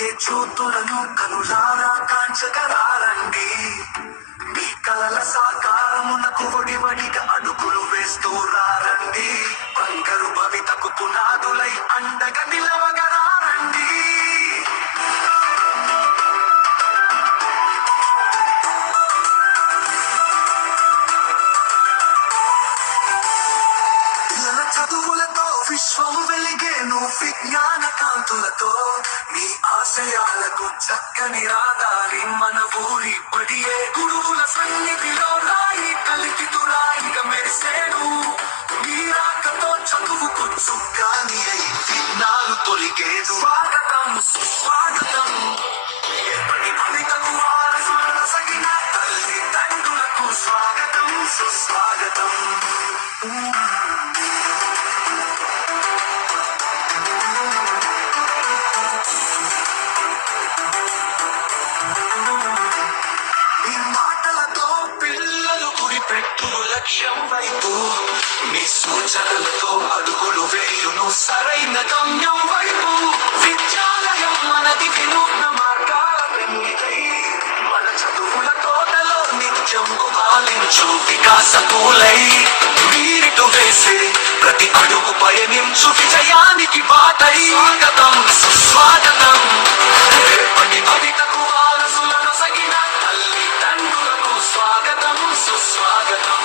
వెలిగే జ్యోతులను కనులారా కాంచగరారండి. మీ కలల సాకారమునకు వడివడిగా అడుగులు వేస్తూ రారండి. బంగారు భవితకు పునాదులై అండగా నిలవగరారండి. చదువులతో విశ్వం వెలిగేను విజ్ఞాన కాంతులతో. మీ ఆశయాలకు చక్కని రాదారి మన ఊరి పడియే. గురువుల సన్నిధిలో రాయి కలికి తురాయిగా మెరిసేను. మీ రాకతో చదువుకు చుక్కాని అయి విఘ్నాలు తొలిగేను. స్వాగతం సుస్వాగతం ఎప్పటి భవితకు వారసులను సగిన తల్లి తండ్రులకు స్వాగతం సుస్వాగతం. లక్ష్యం వైపు మీ సూచనలతో అడుగులు వేయును సరైన గమ్యం వైపు. విద్యాలయం మనది వినూత్న మార్గాల వెన్నిదై. మన చదువుల తోటలో నిత్యం పాలించు వికాస పూలై. మీరిటు వేసే ప్రతి అడుగు పయనించు విజయానికి బాటై. స్వాగతం సుస్వాగతం రేపటి భవితకు వారసులను సగిన తల్లి తండ్రులకు స్వాగతం సుస్వాగతం.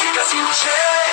వికసించే